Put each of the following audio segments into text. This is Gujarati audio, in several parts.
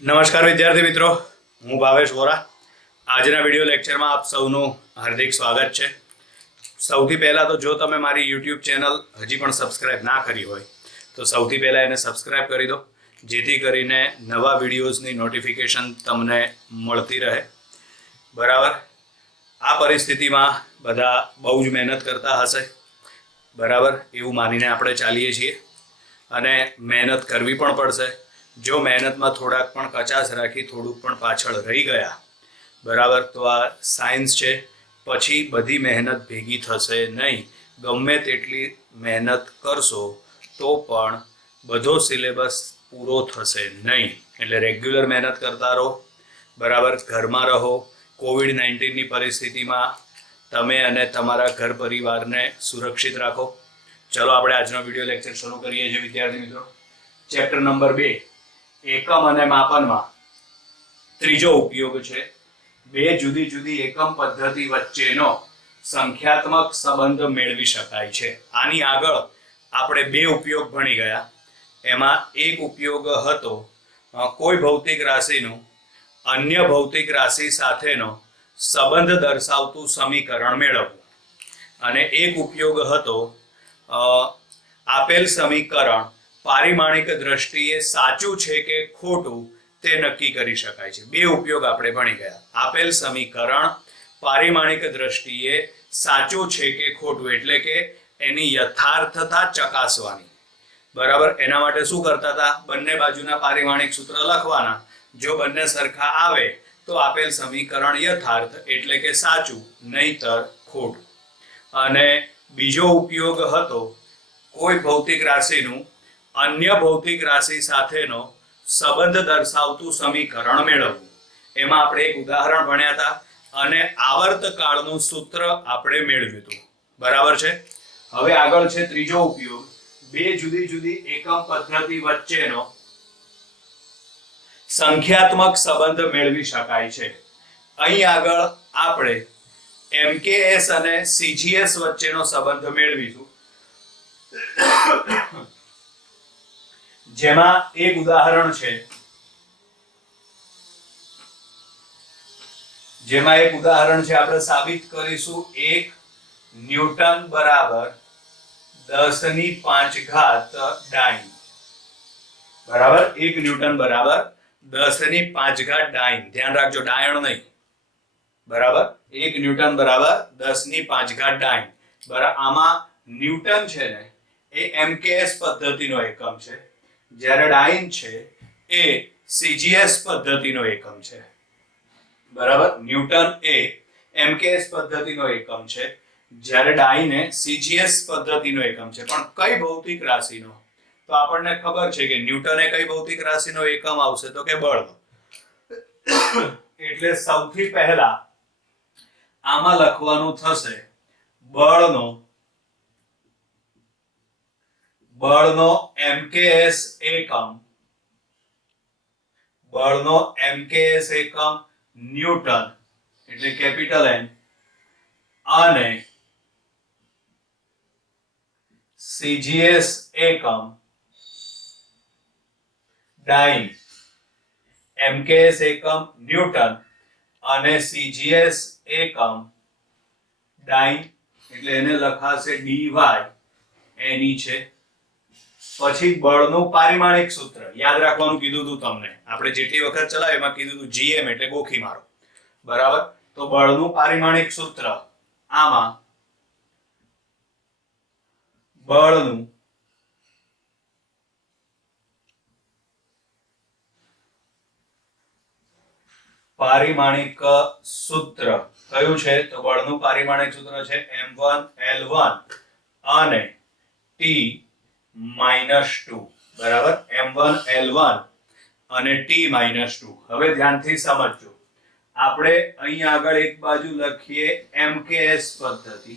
નમસ્કાર વિદ્યાર્થી મિત્રો, હું ભાવેશ વોરા. આજના વિડીયો લેક્ચરમાં આપ સૌનું હાર્દિક સ્વાગત છે. સૌથી પહેલાં તો જો તમે મારી યુટ્યુબ ચેનલ હજી પણ સબસ્ક્રાઇબ ના કરી હોય તો સૌથી પહેલાં એને સબસ્ક્રાઇબ કરી દો, જેથી કરીને નવા વિડીયોઝની નોટિફિકેશન તમને મળતી રહે. બરાબર. આ પરિસ્થિતિમાં બધા બહુ જ મહેનત કરતા હશે, બરાબર, એવું માનીને આપણે ચાલીએ છીએ અને મહેનત કરવી પણ પડશે. જો મહેનતમાં થોડાક પણ કચાશ રાખી, થોડુંક પણ પાછળ રહી ગયા, બરાબર, તો આ સાયન્સ છે, પછી બધી મહેનત ભેગી થશે નહીં. ગમે તેટલી મહેનત કરશો તો પણ બધો સિલેબસ પૂરો થશે નહીં. એટલે રેગ્યુલર મહેનત કરતા રહો, બરાબર. ઘરમાં રહો. કોવિડ-19ની પરિસ્થિતિમાં તમે અને તમારા ઘર પરિવારને સુરક્ષિત રાખો. ચલો આપણે આજનો વિડીયો લેક્ચર શરૂ કરીએ છીએ વિદ્યાર્થી મિત્રો. ચેપ્ટર નંબર 2, એકમ અને માપનમાં ત્રીજો ઉપયોગ છે. બે જુદી જુદી એકમ પદ્ધતિ વચ્ચેનો સંખ્યાત્મક સંબંધ મેળવી શકાય છે. આની આગળ આપણે બે ઉપયોગ ભણી ગયા. એમાં એક ઉપયોગ હતો કોઈ ભૌતિક રાશિનું અન્ય ભૌતિક રાશિ સાથેનો સંબંધ દર્શાવતું સમીકરણ મેળવવું, અને એક ઉપયોગ હતો આપેલ સમીકરણ પારિમાણિક દ્રષ્ટિએ સાચું છે કે ખોટું તે નક્કી કરી શકાય છે. બે ઉપયોગ આપણે ભણી ગયા. આપેલ સમીકરણ પારિમાણિક દ્રષ્ટિએ સાચું છે કે ખોટું, એટલે કે એની યથાર્થતા ચકાસવાની, બરાબર. એના માટે શું કરતા હતા? બંને બાજુના પારિમાણિક સૂત્ર લખવાના. જો બંને સરખા આવે તો આપેલ સમીકરણ યથાર્થ એટલે કે સાચું, નહીતર ખોટું. અને બીજો ઉપયોગ હતો કોઈ ભૌતિક રાશિનું અન્ય ભૌતિક રાશિ સાથેનો સંબંધ દર્શાવતું સમીકરણ મેળવવું. એમાં આપણે એક ઉદાહરણ ભણ્યા હતા અને આવર્તકાળનું સૂત્ર આપણે મેળવ્યું હતું, બરાબર છે. હવે આગળ છે ત્રીજો ઉપયોગ. બે જુદી જુદી એકમ પદ્ધતિ વચ્ચેનો સંખ્યાત્મક સંબંધ મેળવી શકાય છે. અહીં આગળ આપણે MKS અને CGS વચ્ચેનો સંબંધ મેળવીશું, જેમાં એક ઉદાહરણ છે. આપણે સાબિત કરીશું 1 ન્યૂટન બરાબર 10⁵ ડાઇન, બરાબર. 1 ન્યૂટન બરાબર 10⁵ ડાઇન. ધ્યાન રાખજો, ડાયણ નહીં, બરાબર. 1 ન્યૂટન બરાબર 10⁵ ડાઇન, બરાબર. આમાં ન્યૂટન છે ને એ MKS પદ્ધતિનો એકમ છે, જ્યારે ડાઇન છે એ CGS પદ્ધતિનો એકમ છે, બરાબર. ન્યૂટન એ MKS પદ્ધતિનો એકમ છે, જ્યારે ડાઇન એ CGS પદ્ધતિનો એકમ છે. પણ કઈ ભૌતિક રાશિનો? તો આપણને ખબર છે કે ન્યૂટન એ કઈ ભૌતિક રાશિનો એકમ આવશે? તો કે બળનો. એટલે સૌથી પહેલા આમાં લખવાનું થશે બળનો MKS એકમ, ન્યૂટન એટલે કેપિટલ N, અને CGS એકમ ડાઇન. MKS એકમ ન્યૂટન અને CGS એકમ ડાઇન, એટલે એને લખાશે dy એની છે. પછી બળનું પારિમાણિક સૂત્ર યાદ રાખવાનું કીધું હતું તમને. આપણે જેટલી વખત ચલાવ્યું એમાં કીધું હતું GM એટલે ગોખી મારો, બરાબર. તો બળનું પારિમાણિક સૂત્ર, આમાં બળનું પારિમાણિક સૂત્ર કયું છે? તો બળનું પારિમાણિક સૂત્ર છે M1L1 અને T-2, બરાબર. M1L1 અને T-2. હવે ધ્યાનથી સમજજો. આપણે અહીં આગળ એક બાજુ લખીએ MKS પદ્ધતિ.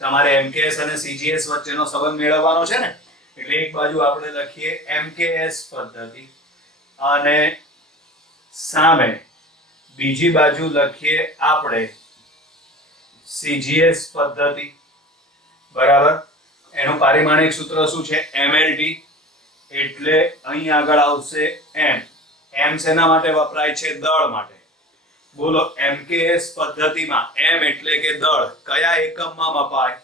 તમારે MKS અને CGS વચ્ચેનો સંબંધ મેળવવાનો છે ને, એટલે એક બાજુ આપણે લખીએ MKS પદ્ધતિ અને સામે બીજી બાજુ લખીએ આપણે CGS પદ્ધતિ, બરાબર. એનું પારિમાણિક સૂત્ર શું છે? MLT. એટલે અહીં આગળ આવશે m એમ શેના માટે વપરાય છે? દળ માટે. બોલો, એમકેએસ પદ્ધતિમાં એમ એટલે કે દળ કયા એકમમાં મપાય?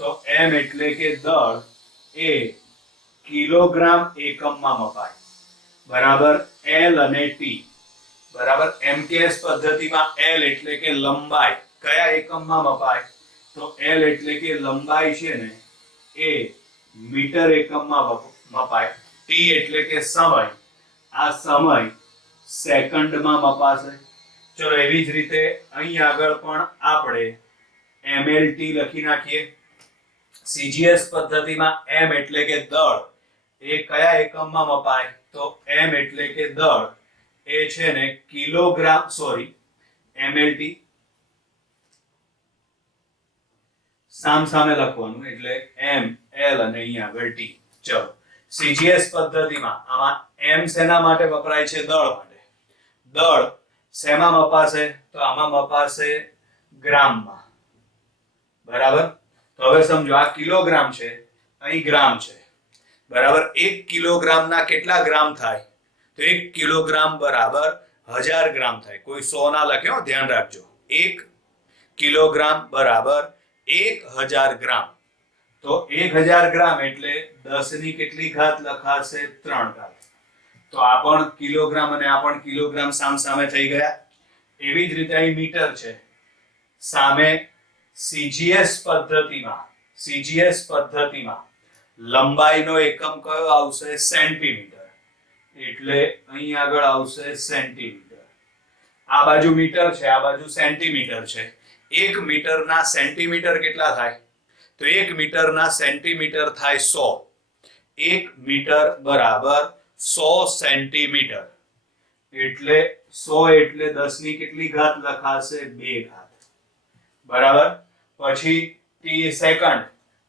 તો એમ એટલે કે દળ એ કિલોગ્રામ એકમમાં મપાય. બરાબર. એલ અને ટી. બરાબર. એમકેએસ પદ્ધતિમાં એલ એટલે કે લંબાઈ કયા એકમમાં મપાય? તો એલ એટલે કે લંબાઈ છે ને એ મીટર એકમમાં મપાય. ટી એટલે કે સમય, આ સમય સેકન્ડમાં મપાશે. ચલો, એવી જ રીતે અહીં આગળ પણ આપણે એમએલટી લખી નાખીએ. સીજીએસ પદ્ધતિમાં એમ એટલે કે દળ એ કયા એકમમાં મપાય? તો એમ એટલે કે દળ એ છે ને કિલોગ્રામ, સોરી, એમએલટી સામસામે લખવાનું એટલે એમ એલ અને અહીંયા આગળ ટી. ચલો, સીજીએસ પદ્ધતિમાં આમાં એમ શેના માટે વપરાય છે? દળ માટે. દળ શેમાં મપાશે? તો આમાં મપાશે ગ્રામમાં. બરાબર. તો હવે સમજો, આ કિલોગ્રામ છે, અહીં ગ્રામ છે. બરાબર. 1 કિલોગ્રામના કેટલા ગ્રામ થાય? તો 1 કિલોગ્રામ બરાબર 1000 ગ્રામ થાય. કોઈ 100 ના લખ્યો, ધ્યાન રાખજો. 1 કિલોગ્રામ બરાબર 1000 ગ્રામ. તો 1000 ગ્રામ એટલે 10 ની કેટલી ઘાત લખાશે? 3 ઘાત. તો આ પણ કિલોગ્રામ અને આ પણ કિલોગ્રામ સામસામે થઈ ગયા. એવી જ રીતે અહીં મીટર છે. સામે સીજીએસ પદ્ધતિમાં લંબાઈનો એકમ કયો આવશે? સેન્ટીમીટર. એટલે અહીં આગળ આવશે સેન્ટીમીટર. આ બાજુ મીટર છે, આ બાજુ સેન્ટીમીટર છે. 1 મીટરના સેન્ટીમીટર કેટલા થાય? તો 1 મીટરના સેન્ટીમીટર થાય 100. 1 મીટર બરાબર 100 સેન્ટીમીટર. એટલે 100 એટલે 10 ની કેટલી ઘાત લખાશે? 2 ઘાત. બરાબર. પછી ટી સેકન્ડ,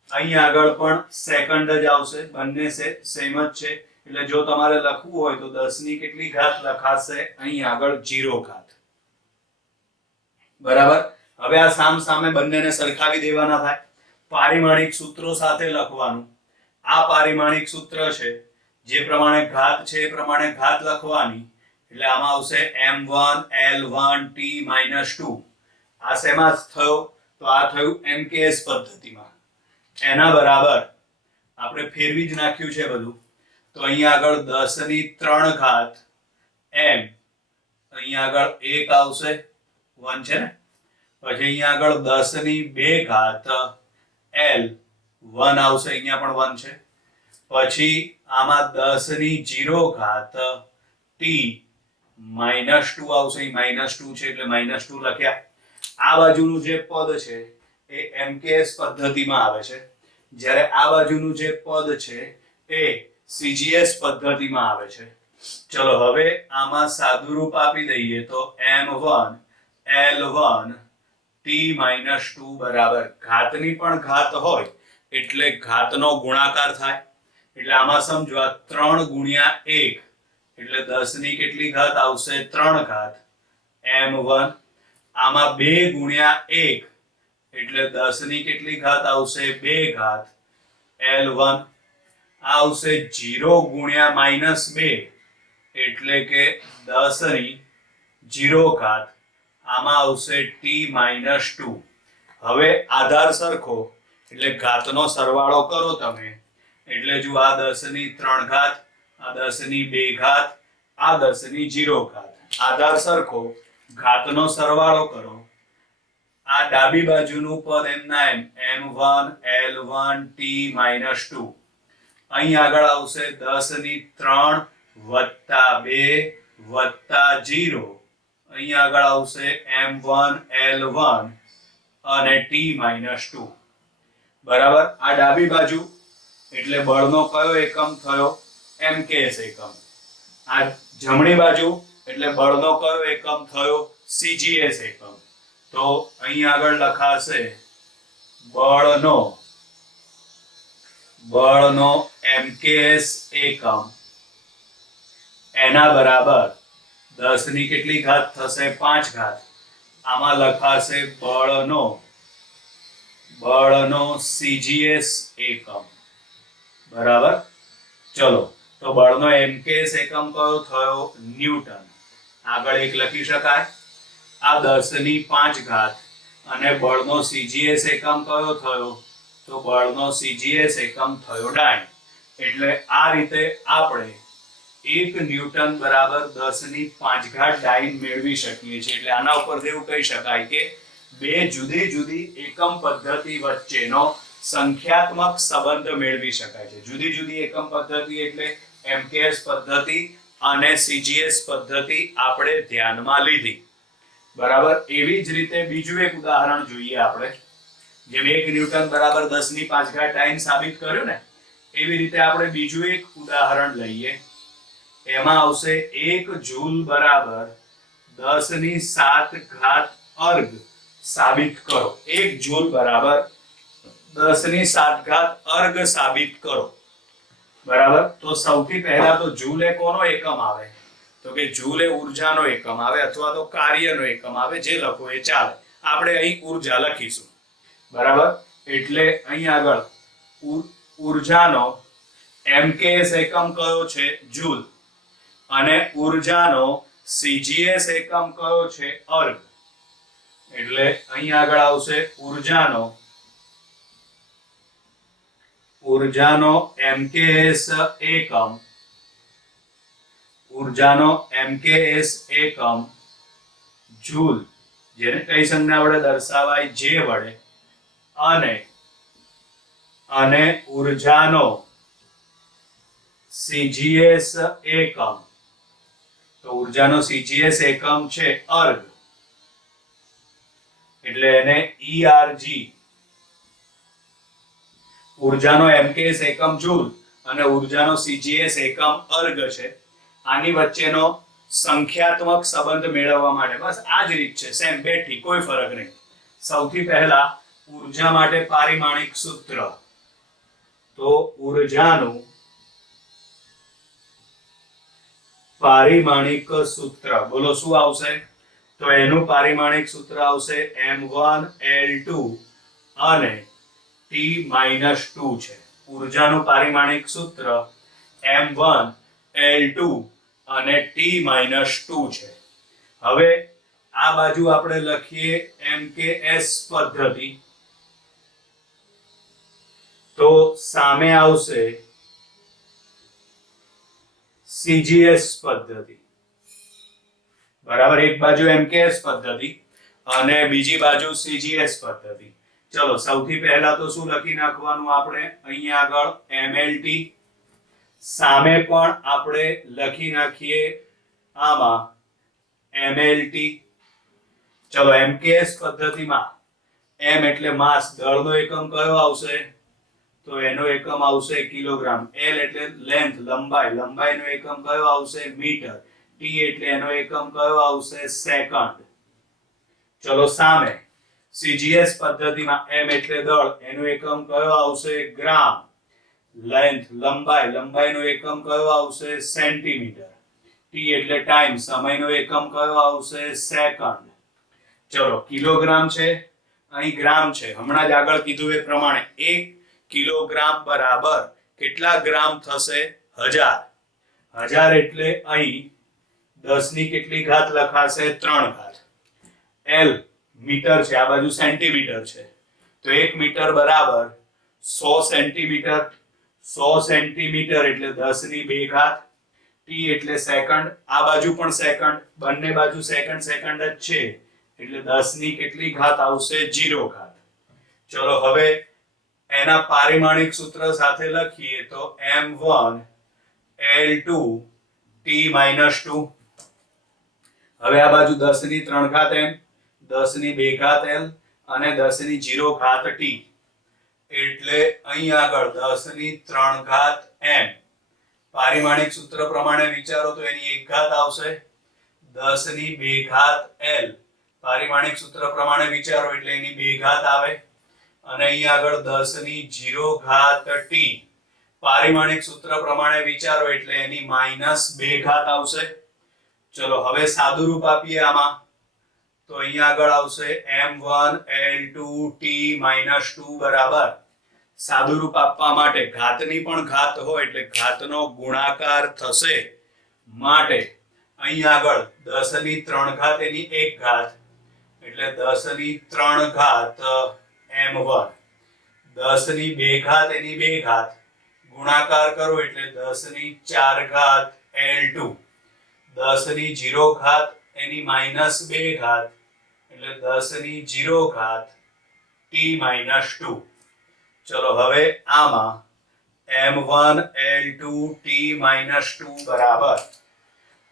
અહીં આગળ પણ સેકન્ડ જ આવશે. બંને સેમ જ છે. એટલે જો તમારે લખવું હોય તો 10 ની કેટલી ઘાત લખાશે? અહીં આગળ 0 ઘાત. બરાબર. હવે આ સામસામે બંનેને સરખાવી દેવાના થાય. પારિમાણિક સૂત્રો સાથે લખવાનું. આ પારિમાણિક સૂત્ર છે, જે પ્રમાણે ઘાત છે એ પ્રમાણે ઘાત લખવાની. એટલે આમાં આવશે m1 l1 t - 2. આ શેમાં થયો? તો આ થયું એમકેએસ પદ્ધતિમાં. એના બરાબર આપણે ફેરવી જ નાખ્યું છે બધું. તો અહીં આગળ 10 ની 3 ઘાત m, અહીં આગળ 1 આવશે, 1 છે ને. પછી અહીંયા આગળ 10 ની 2 ઘાત l, 1 આવશે, અહીંયા પણ 1 છે. પછી આમાં 10 ની 0 ઘાત t -2 આવશે. -2 છે એટલે -2 લખ્યા. આ બાજુનું જે પદ છે એ એમકેએસ પદ્ધતિમાં આવે છે, જ્યારે આ બાજુનું જે પદ છે એ સીજીએસ પદ્ધતિમાં આવે છે. ચલો, હવે આમાં સાદુરૂપ આપી દઈએ તો m1 l1 t - 2 બરાબર. ઘાતની પણ ઘાત હોય એટલે ઘાતનો ગુણાકાર થાય. એટલે આમાં સમજો, આ 3 ગુણ્યા 1 એટલે 10 ની કેટલી ઘાત આવશે? 3 ઘાત m1. આમાં 2 ગુણ્યા 1 એટલે 10 ની કેટલી ઘાત આવશે? 2 ઘાત l1. આવશે 0 ગુણ્યા -2 એટલે કે 10 ની 0 ઘાત. આમાં આવશે t - 2. હવે આધાર સરખો એટલે ઘાતનો સરવાળો કરો તમે. એટલે જો આ 10 ની 3 ઘાત, આ 10 ની 2 ઘાત, આ 10 ની 0 ઘાત. આધાર સરખો, ઘાતનો સરવાળો કરો. આ ડાબી બાજુનું પદ એમના એમ m1 l1 t - 2. અહીં આગળ આવશે 10 ની 3 વત્તા 2 વત્તા 0. અહીં આગળ આવશે m1 l1 અને t - 2. બરાબર. આ ડાબી બાજુ એટલે બળનો કયો એકમ થયો? એમકેએસ એકમ. આ જમણી બાજુ એટલે બળનો કયો એકમ થયો? સીજીએસ એકમ. તો અહીં આગળ લખાશે બળનો એમકેએસ એકમ. એના બરાબર 10 ની કેટલી ઘાત થશે? 5 ઘાત. આમાં લખાશે બળનો સીજીએસ એકમ. બરાબર. ચલો, તો તો બળનો એમકેએસ એકમ કયો થયો? ન્યૂટન. આગળ એક લખી શકાય, આ 10⁵ અને બળનો સીજીએસ એકમ કયો થયો? તો બળનો સીજીએસ એકમ થયો ડાયન. એટલે આ રીતે આપણે 1 ન્યૂટન બરાબર 10⁵ ડાયન મેળવી શકીએ છીએ. એટલે આના ઉપરથી એવું કહી શકાય કે બે જુદી જુદી એકમ પદ્ધતિ વચ્ચેનો સંખ્યાત્મક સંબંધ મેળવી શકાય છે. જુદી જુદી એકમ પદ્ધતિ એટલે એમકેએસ પદ્ધતિ અને સીજીએસ પદ્ધતિ આપણે ધ્યાનમાં લીધી. બરાબર. એવી જ રીતે બીજું એક ઉદાહરણ જોઈએ આપણે. જેમ 1 ન્યૂટન બરાબર 10⁵ ડાયન સાબિત કર્યું ને, એવી રીતે આપણે બીજું એક ઉદાહરણ લઈએ. એમાં આવશે 1 જૂલ બરાબર 10⁷ અર્ગ સાબિત કરો. 1 જૂલ બરાબર 10⁷ અર્ગ સાબિત કરો. બરાબર. તો સૌથી પહેલા તો જૂલ એ કોનો એકમ આવે? તો કે જૂલ એ ઉર્જાનો એકમ આવે અથવા તો કાર્યનો એકમ આવે. જે લખો એ ચાલે. આપણે અહીં ઉર્જા લખીશું. બરાબર. એટલે અહીં આગળ ઉર્જાનો એમકેએસ એકમ કયો છે? જૂલ. અને ઉર્જાનો સીજીએસ એકમ કયો છે? અર્ગ. એટલે અહીં આગળ આવશે ઉર્જાનો એમકેએસ એકમ જૂલ, જેને કઈ સંજ્ઞા વડે દર્શાવાય? જે વડે. અને ઉર્જાનો સીજીએસ એકમ, તો ઉર્જાનો સીજીએસ એકમ છે અર્ગ. એટલે એને ERG. ઉર્જાનો એમકેએસ એકમ જૂલ અને ઉર્જાનો સીજીએસ એકમ અર્ગ છે. આની વચ્ચેનો સંખ્યાત્મક સંબંધ મેળવવા માટે બસ આ જ રીત છે. સેમ બેઠી, કોઈ ફરક નહીં. સૌથી પહેલા ઉર્જા માટે પારિમાણિક સૂત્ર. તો ઉર્જાનું પારિમાણિક સૂત્ર બોલો શું આવશે? તો એનું પારિમાણિક સૂત્ર આવશે m1l2 અને T-2 છે. ઉર્જાનું પારિમાણિક સૂત્ર m1l2 અને T-2 છે. હવે આ બાજુ આપણે લખીએ એમકેએસ પદ્ધતિ. તો સામે આવશે સીજીએસ પદ્ધતિ. બરાબર. એક બાજુ એમકેએસ પદ્ધતિ અને બીજી બાજુ સીજીએસ પદ્ધતિ. ચલો સૌથી પહેલા તો શું લખી નાખવાનું આપણે? અહીંયા આગળ mlt. સામે પણ આપણે લખી નાખીએ આમાં mlt. ચલો એમકેએસ પદ્ધતિમાં m એટલે માસ, દળનો એકમ કયો આવશે? તો એનો એકમ આવશે કિલોગ્રામ. l એટલે લેન્થ, લંબાઈ, લંબાઈનો એકમ કયો આવશે? મીટર. t એટલે એનો એકમ કયો આવશે? સેકન્ડ. ચલો સામે સીજીએસ પદ્ધતિમાં m એટલે દળ, એનો એકમ કયો આવશે? ગ્રામ. લેન્થ, લંબાઈ, લંબાઈનો એકમ કયો આવશે? સેન્ટીમીટર. t એટલે ટાઈમ, સમયનો એકમ કયો આવશે? સેકન્ડ. ચલો કિલોગ્રામ છે, અહીં ગ્રામ છે. હમણાં જ આગળ કીધું એ પ્રમાણે 1 કિલોગ્રામ બરાબર કેટલા ગ્રામ થશે? 1000. 1000 એટલે અહીં 10 કેટલી ઘાત લખાશે? 3 ઘાત. l મીટર છે, આ બાજુ સેન્ટીમીટર છે. તો 1 મીટર બરાબર 100 સેન્ટીમીટર. 100 સેન્ટીમીટર એટલે 10⁵. t એટલે સેકન્ડ, આ બાજુ પણ સેકન્ડ, બંને બાજુ સેકન્ડ સેકન્ડ જ છે. એટલે 10 કેટલી ઘાત આવશે? 0 ઘાત. ચલો હવે એના પારિમાણિક સૂત્ર સાથે લખીએ તો m1l2 T-2. હવે આ બાજુ 10⁵ m, 10⁵ l અને 10�0 t. એટલે અહીં આગળ 10⁵ m. પારિમાણિક સૂત્ર પ્રમાણે વિચારો તો એની 1 ઘાત આવશે. 10⁵ l. પારિમાણિક સૂત્ર પ્રમાણે વિચારો એટલે એની 2 ઘાત આવે. અને અહીં આગળ 10�0 t. પારિમાણિક સૂત્ર પ્રમાણે વિચારો એટલે એની -2 ઘાત આવશે. ચલો હવે સાદું રૂપ આપીએ આમાં. તો અહીં આગળ આવશે m1l2 T-2 બરાબર સાદુરૂપ આપવા માટે ઘાતની પણ ઘાત હોય એટલે ઘાતનો ગુણાકાર થશે, માટે અહીં આગળ 10 ની 3 ઘાત એની 1 ઘાત એટલે 10 ની 3 ઘાત m1, 10 ની 2 ઘાત એની 2 ઘાત ગુણાકાર કરો એટલે 10 ની 4 ઘાત l2, 10 ની 0 ઘાત એની -2 ઘાત એટલે 10 ની 0 ઘાત t-2. ચલો હવે આમાં m1 l2 t-2 બરાબર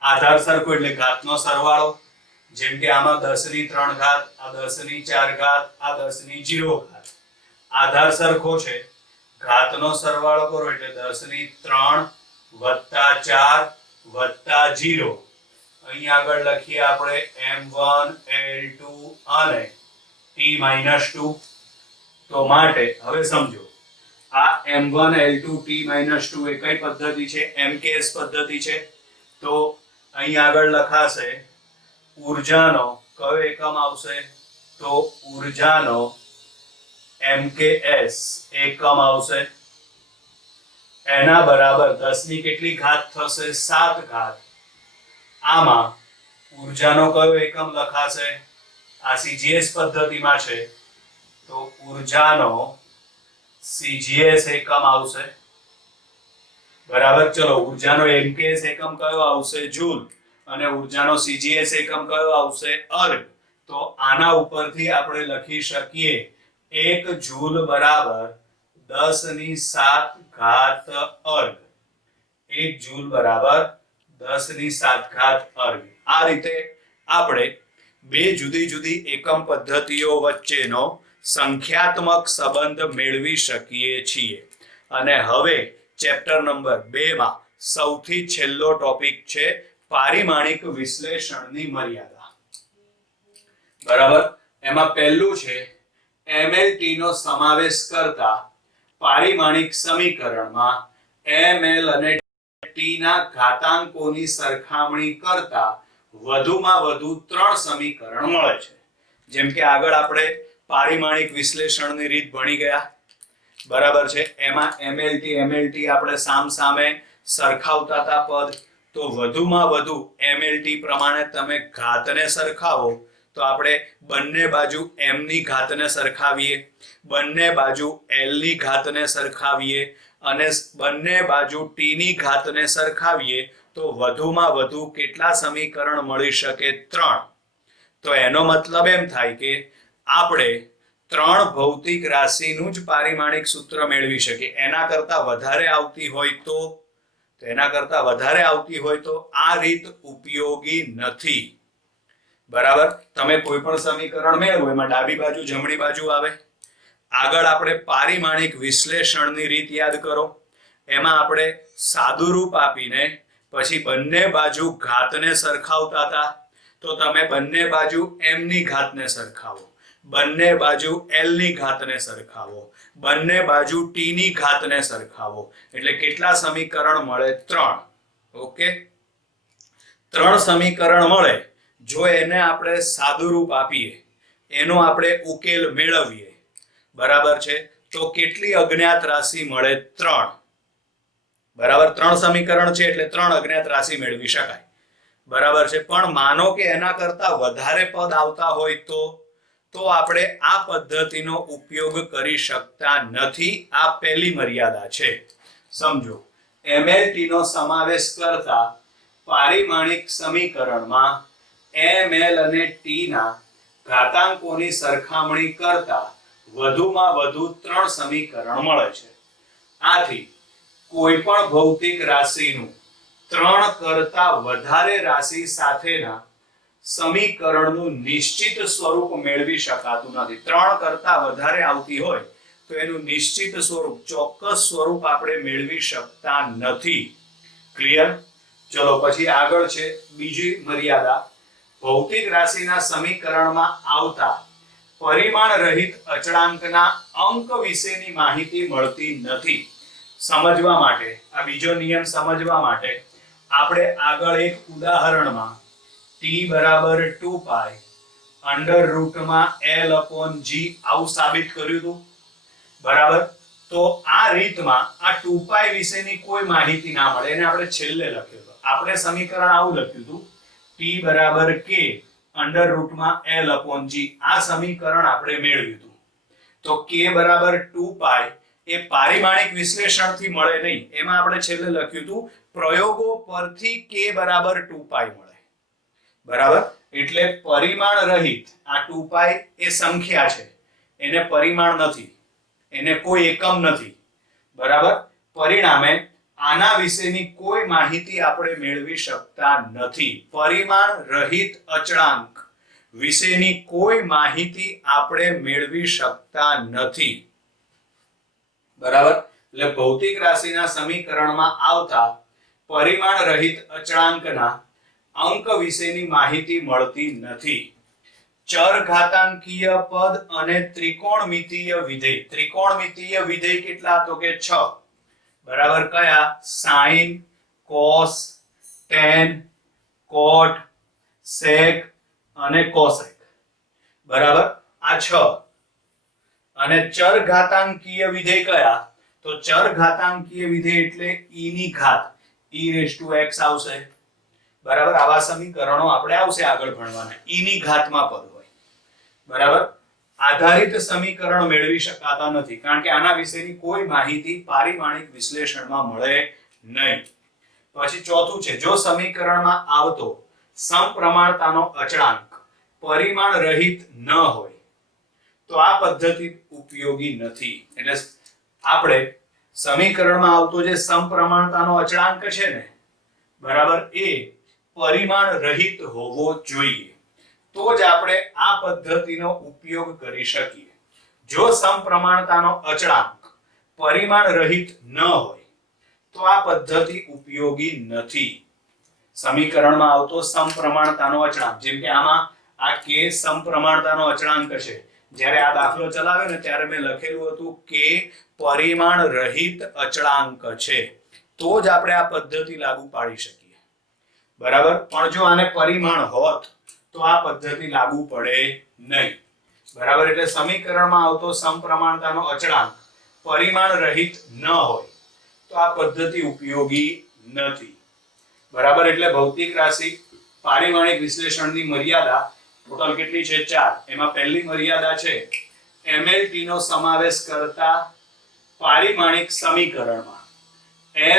આધાર સરખો એટલે ઘાતનો સરવાળો, જેમ કે આમાં 10 ની 3 ઘાત, આ 10 ની 4 ઘાત, આ 10 ની 0 ઘાત, આધાર સરખો છે, ઘાતનો સરવાળો કરો એટલે 10 ની 3 + 4 + 0. અહીં આગળ લખીએ આપણે m1 l2 અને t-2. તો માટે હવે સમજો આ m1 l2 t-2 એ કઈ પદ્ધતિ છે? MKS પદ્ધતિ છે. તો અહીં આગળ લખાશે ઊર્જાનો કયો એકમ આવશે? તો ઊર્જાનો MKS એકમ આવશે. એના બરાબર 10 ની કેટલી ઘાત થશે? 7 ઘાત. આમાં ઊર્જાનો કયો એકમ લખાશે? આ CGS પદ્ધતિમાં છે તો ઊર્જાનો CGS એકમ આવશે. બરાબર. ચલો ઊર્જાનો MKS એકમ કયો આવશે? જૂલ. અને ઊર્જાનો CGS એકમ કયો આવશે? અર્ગ. તો આના ઉપરથી આપણે લખી શકીએ 1 જૂલ બરાબર 10 ની 7 ઘાત અર્ગ. 1 જૂલ બરાબર 10 ની 7 ઘાત અર્ગ. આ રીતે આપણે બે જુદી જુદી એકમ પદ્ધતિઓ વચ્ચેનો સંખ્યાત્મક સંબંધ મેળવી શકીએ છીએ. અને હવે ચેપ્ટર નંબર 2 માં સૌથી છેલ્લો ટોપિક છે પારિમાણિક વિશ્લેષણની મર્યાદા. બરાબર. એમાં પહેલું છે mlt નો સમાવેશ કરતા પારિમાણિક સમીકરણમાં ml અને t ના ઘાતાંકોની સરખામણી કરતા વધુમાં વધુ 3 સમીકરણ મળે છે. જેમ કે આગળ આપણે પારિમાણિક વિશ્લેષણની રીત ભણી ગયા. બરાબર છે. એમાં mlt આપણે સામસામે સરખાવતા હતા પદ. તો વધુમાં વધુ mlt પ્રમાણે તમે ઘાતને સરખાવો તો આપણે બંને બાજુ m ની ઘાતને સરખાવીએ, બંને બાજુ l ની ઘાતને સરખાવીએ અને બંને બાજુ t ની ઘાતને સરખાવીએ તો વધુમાં વધુ કેટલા સમીકરણ મળી શકે? 3. તો એનો મતલબ એમ થાય કે આપણે 3 ભૌતિક રાશિનું જ પારિમાણિક સૂત્ર મેળવી શકીએ. એના કરતા વધારે આવતી હોય તો આ રીત ઉપયોગી નથી. બરાબર. તમે કોઈ પણ સમીકરણ મેળવો એમાં ડાબી બાજુ જમણી બાજુ આવે. આગળ આપણે પારિમાણિક વિશ્લેષણની રીત યાદ કરો. એમાં આપણે સાદુરૂપ આપીને પછી બંને બાજુ ઘાતને સરખાવતા હતા. તો તમે બંને બાજુ m ની ઘાતને સરખાવો, બંને બાજુ l ની ઘાતને સરખાવો, બંને બાજુ t ની ઘાતને સરખાવો એટલે કેટલા સમીકરણ મળે? 3. ઓકે. 3 સમીકરણ મળે. જો એને આપણે સાદુરૂપ આપીએ, એનો આપણે ઉકેલ મેળવીએ, બરાબર છે, તો કેટલી અજ્ઞાત રાશિ મળે? 3. બરાબર. 3 સમીકરણ છે એટલે 3 અજ્ઞાત રાશિ મેળવી શકાય. બરાબર છે. પણ માનો કે એના કરતા વધારે પદ આવતા હોય તો આપણે આ પદ્ધતિનો ઉપયોગ કરી શકતા નથી. આ પહેલી મર્યાદા છે. સમજો. mlt નો સમાવેશ કરતા પારિમાણિક સમીકરણમાં ml અને t ના ઘાતાંકોની સરખામણી કરતા વધુમાં વધુ 3 સમીકરણ મળે છે. આથી કોઈ પણ ભૌતિક રાશિનું 3 કરતા વધારે રાશિ સાથેના સમીકરણનું નિશ્ચિત સ્વરૂપ મેળવી શકાતું નથી. 3 કરતા વધારે આવતી હોય તો એનું નિશ્ચિત સ્વરૂપ, ચોક્કસ સ્વરૂપ આપણે મેળવી શકતા નથી. ક્લિયર? ચલો પછી આગળ છે બીજી મર્યાદા. ભૌતિક રાશિના સમીકરણમાં આવતા પરિમાણ રહિત અચળાંકના અંક વિશેની માહિતી મળતી નથી. સમજવા માટે આ બીજો નિયમ સમજવા માટે આપણે આગળ એક ઉદાહરણમાં t બરાબર 2π √L/g આવું સાબિત કર્યું હતું. બરાબર. તો આ રીતમાં આ 2π વિશેની કોઈ માહિતી ના મળે, એને આપણે છેલ્લે લખ્યું હતું. આપણે સમીકરણ આવું લખ્યું હતું, p બરાબર k અંડર રૂટમાં l/g. આ સમીકરણ આપણે મેળવ્યું હતું. તો k બરાબર 2π એ પારિમાણિક વિશ્લેષણથી મળે નહીં, એમાં આપણે છેલ્લે લખ્યું હતું પ્રયોગો પરથી k બરાબર 2π મળે. બરાબર, એટલે પરિમાણ રહિત આ 2π એ સંખ્યા છે, એને પરિમાણ નથી, એને કોઈ એકમ નથી. બરાબર, પરિણામે આના વિશેની કોઈ માહિતી આપણે મેળવી શકતા નથી. પરિમાણ રહિત અચળાંક વિશેની કોઈ માહિતી આપણે મેળવી શકતા નથી. બરાબર, એટલે ભૌતિક રાશિના સમીકરણમાં આવતા પરિમાણ રહિત અચળાંકના અંક વિશેની માહિતી મળતી નથી. ચર ઘાતાંકીય પદ અને ત્રિકોણમિતીય વિધેય. ત્રિકોણમિતીય વિધેય કેટલા? તો કે 6. બરાબર, કયા? sin, cos, tan, cot, sec અને cosec. બરાબર, આ 6. અને ચર ઘાતાંકીય વિધેય કયા? તો ચર ઘાતાંકીય વિધેય એટલે e ની ઘાત, e⁻x આવશે. બરાબર, આવા સમીકરણો આપણે આવશે આગળ ભણવાના, e ની ઘાતમાં પદ હોય. બરાબર, આધારિત સમીકરણ મેળવી શકાતા નથી, કારણ કે આના વિશેની કોઈ માહિતી પારિમાણિક વિશ્લેષણમાં મળે નહીં. પછી ચોથું છે, જો સમીકરણમાં આવતો સમપ્રમાણતાનો અચળાંક પરિમાણ રહિત ન હોય તો આ પદ્ધતિ ઉપયોગી નથી. એટલે આપણે સમીકરણમાં આવતો જે સમપ્રમાણતાનો અચળાંક છે ને, બરાબર, એ પરિમાણ રહિત હોવો જોઈએ, તો જ આપણે આ પદ્ધતિનો ઉપયોગ કરી શકીએ. જો સમપ્રમાણતાનો અચળાંક પરિમાણ રહિત ન હોય તો આ પદ્ધતિ ઉપયોગી નથી. સમીકરણમાં આવતો સમપ્રમાણતાનો અચળાંક, જેમ કે આમાં આ k સમપ્રમાણતાનો અચળાંક છે. જ્યારે આ દાખલો ચલાવ્યો ને ત્યારે મેં લખેલું હતું કે પરિમાણ રહિત અચળાંક છે, તો જ આપણે આ પદ્ધતિ લાગુ પાડી શકીએ. બરાબર, પણ જો આને પરિમાણ હોત તો આ પદ્ધતિ લાગુ પડે નહીં. બરાબર, એટલે સમીકરણમાં આવતો સમપ્રમાણતાનો અચળાંક પરિમાણ રહિત ન હોય તો આ પદ્ધતિ ઉપયોગી નથી. બરાબર, એટલે ભૌતિક રાશિ પારિમાણિક વિશ્લેષણની મર્યાદા ટોટલ કેટલી છે? 4. એમાં પહેલી મર્યાદા છે MLT નો સમાવેશ કરતા પારિમાણિક સમીકરણમાં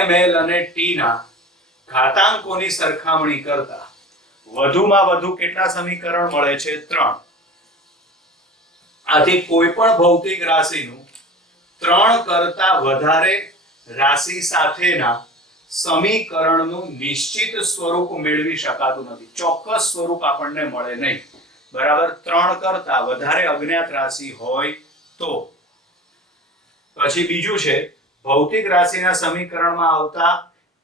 ML અને T ના ઘાતાંકોની સરખામણી કરતા વધુમાં વધુ કેટલા સમીકરણ મળે છે? 3. આથી કોઈ પણ ભૌતિક રાશિનું 3 કરતા વધારે રાશિ સાથેના સમીકરણનું નિશ્ચિત સ્વરૂપ મેળવી શકાતું નથી. ચોક્કસ સ્વરૂપ આપણને મળે નહીં. બરાબર, 3 કરતા વધારે અજ્ઞાત રાશિ હોય તો. પછી બીજું છે, ભૌતિક રાશિના સમીકરણમાં આવતા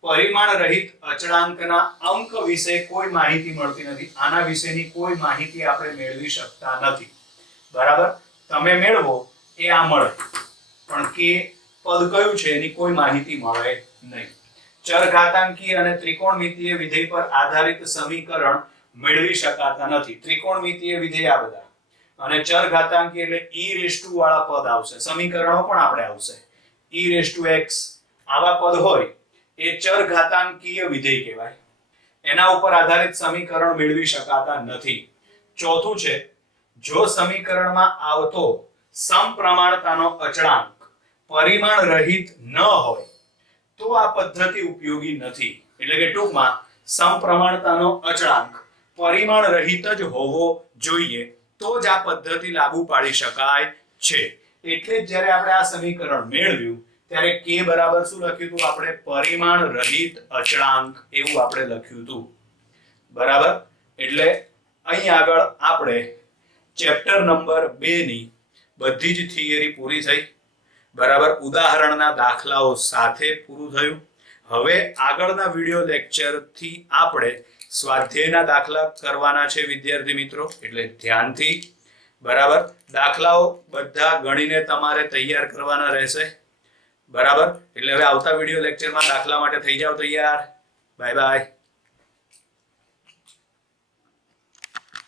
પરિમાણ રહિત અચળાંકના અંક વિશે કોઈ માહિતી મળતી નથી. આના વિશેની કોઈ માહિતી આપણે મેળવી શકતા નથી. બરાબર, તમે મેળવો એ આ મળે, પણ કે પદ કયું છે એની કોઈ માહિતી મળે નહીં. ચર ઘાતાંકીય અને ત્રિકોણમિતીય વિધેય પર આધારિત સમીકરણ મેળવી શકાતા નથી. ત્રિકોણમિતીય વિધેય આ બધા, અને ચર ઘાતાંકીય એટલે e વાળા પદ આવશે. સમીકરણો પણ આપણે આવશે e⁻x આવા પદ હોય એ ચર ઘાતાંકીય વિધેય કહેવાય. એના ઉપર આધારિત સમીકરણ મેળવી શકાતા નથી. ચોથું છે, જો સમીકરણમાં આવતો સમપ્રમાણતાનો અચળાંક પરિમાણ રહિત ન હોય તો આ પદ્ધતિ ઉપયોગી નથી. એટલે કે ટૂંકમાં સમપ્રમાણતાનો અચળાંક પરિમાણ રહિત જ હોવો જોઈએ, તો જ આ પદ્ધતિ લાગુ પાડી શકાય છે. એટલે જ જ્યારે આપણે આ સમીકરણ મેળવ્યું ત્યારે k બરાબર શું લખ્યું હતું આપણે? પરિમાણ રહિત અચળાંક, એવું આપણે લખ્યું હતું. બરાબર, એટલે અહીં આગળ આપણે ચેપ્ટર નંબર 2 ની બધી જ થિયરી પૂરી થઈ. બરાબર, ઉદાહરણના દાખલાઓ સાથે પૂરું થયું. હવે આગળના વિડિયો લેક્ચર થી આપણે સ્વાધ્યાયના દાખલા કરવાના છે વિદ્યાર્થી મિત્રો, એટલે ધ્યાનથી બરાબર દાખલાઓ બધા ગણીને તમારે તૈયાર કરવાના રહેશે. બરાબર, એટલે હવે આવતા વિડિયો લેક્ચરમાં દાખલા માટે થઈ જાવ તૈયાર. Bye bye.